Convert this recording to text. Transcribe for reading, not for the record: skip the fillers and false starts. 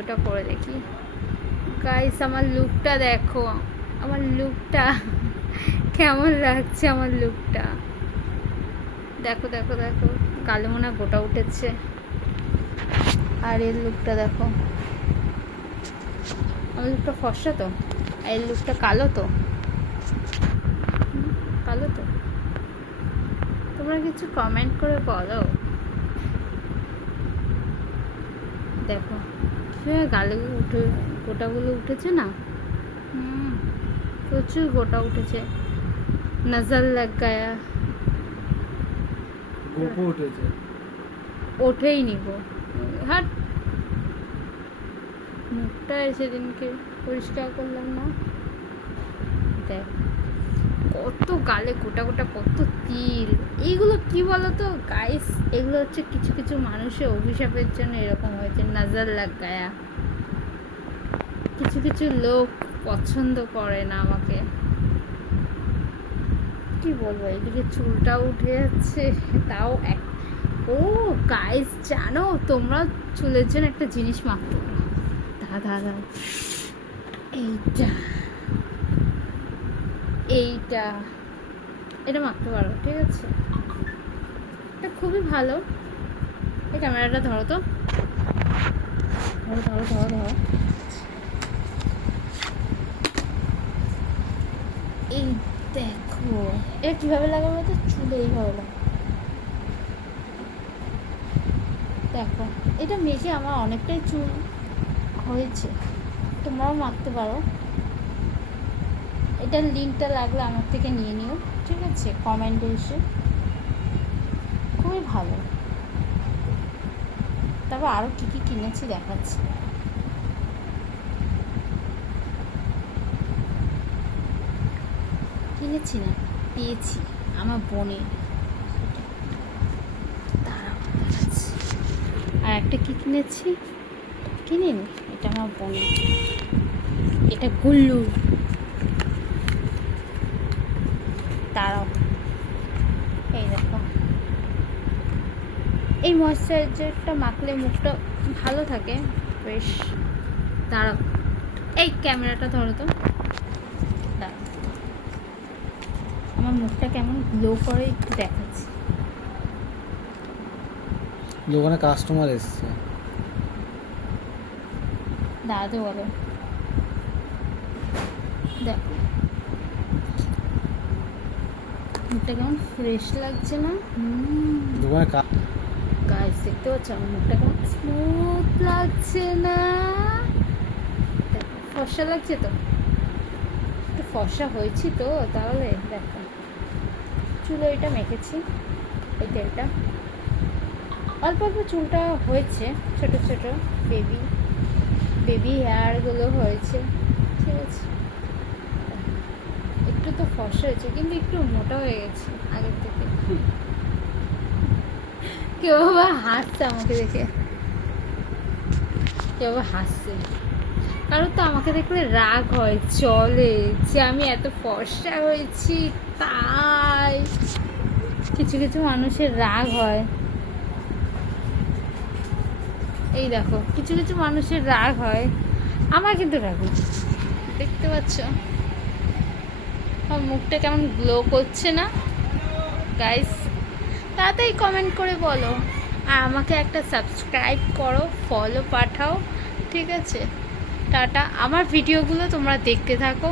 ওটা করে দেখি গাইস। আমার লুকটা দেখো, আমার লুকটা কেমন লাগছে। আমার লুকটা দেখো দেখো দেখো, কালো মনে গোটা উঠেছে। আর এর লুকটা দেখো, আমার লুকটা ফর্সা তো, আর এর লুকটা কালো তো, কালো তো। তোমরা কিছু কমেন্ট করে বলো। দেখো গালে উঠে গোটাগুলো উঠেছে না, প্রচুর গোটা উঠেছে। নজর লাগ গায়া, গোপো উঠেছে, ওঠেই নিব। হাট, মুখটা সেদিনকে পরিষ্কার করলাম না। দেখ কত গালে গোটা গোটা, কত তিল। এইগুলো কি বলতো গাইস, এগুলো হচ্ছে কিছু কিছু মানুষের অভিশাপের জন্য এরকম হয়েছে। নজর লাগ গায়া। কিছু কিছু লোক পছন্দ করে না আমাকে, কি বলবো। এদিকে চুলটাও উঠে যাচ্ছে, তাও এক। ও গাইস, জানো তোমরা চুলের জন্য একটা জিনিস মাখতে পারো। দাদা এইটা এইটা এটা মাখতে পারো, ঠিক আছে? এটা খুবই ভালো। এই ক্যামেরাটা ধরো তো, ধরো ধরো ধরো ধরো। এই দেখো এটা কীভাবে লাগাবো, তো চুলে এইভাবে লাগাবো। দেখো এটা মেখে আমার অনেকটাই চুল হয়েছে, তোমরাও মাখতে পারো। এটার লিঙ্কটা লাগলে আমার থেকে নিয়ে নিও, ঠিক আছে? কমেন্টে এসে। খুবই ভালো। তারপর আরও কী কী কিনেছি দেখাচ্ছি। কিনেছি না, পেয়েছি আমার বোনের। দাঁড়াও দেখাচ্ছি। আর একটা কী কিনেছি, কিনিনি, এটা আমার বোনের। এটা গুল্লু। দাঁড়াও, এই দেখো, এই ময়েশ্চারাইজারটা মাখলে মুখটা ভালো থাকে বেশ। দাঁড়াও, এই ক্যামেরাটা ধরো তো। দাঁড়াও, আমার মুখটা কেমন গ্লো করে একটু দেখাচ্ছি। দোকানে কাস্টমার এসছে, দাঁড়াতে বলো। দেখো মুখটা কেমন ফ্রেশ লাগছে না? দোকানে গাইস দেখতে পাচ্ছ আমার মুখটা কেমন স্মুথ লাগছে না? ফর্সা লাগছে তো, একটু ফর্সা হয়েছি তো। তাহলে দেখো চুলো এটা মেখেছি, এই তেলটা অল্প অল্প চুলটা হয়েছে, ছোট ছোট বেবি বেবি হেয়ারগুলো হয়েছে, ঠিক আছে? একটু তো ফর্সা হয়েছে, কিন্তু একটু মোটা হয়ে গেছে আগের থেকে। কেউ আবার হাসছে আমাকে দেখে, কেউ আবার হাসছে। কারণ তো আমাকে দেখলে রাগ হয়, চলে যে আমি এত ফর্সা হয়েছি তাই। কিছু কিছু মানুষের রাগ হয়। এই দেখো কিছু কিছু মানুষের রাগ হয়, আমার কিন্তু রাগ হয়। দেখতে পাচ্ছ আমার মুখটা কেমন গ্লো করছে না গাইস? তাড়াতাড়ি কমেন্ট করে বলো, আর আমাকে একটা সাবস্ক্রাইব করো, ফলো পাঠাও, ঠিক আছে? টাটা। আমার ভিডিওগুলো তোমরা দেখতে থাকো।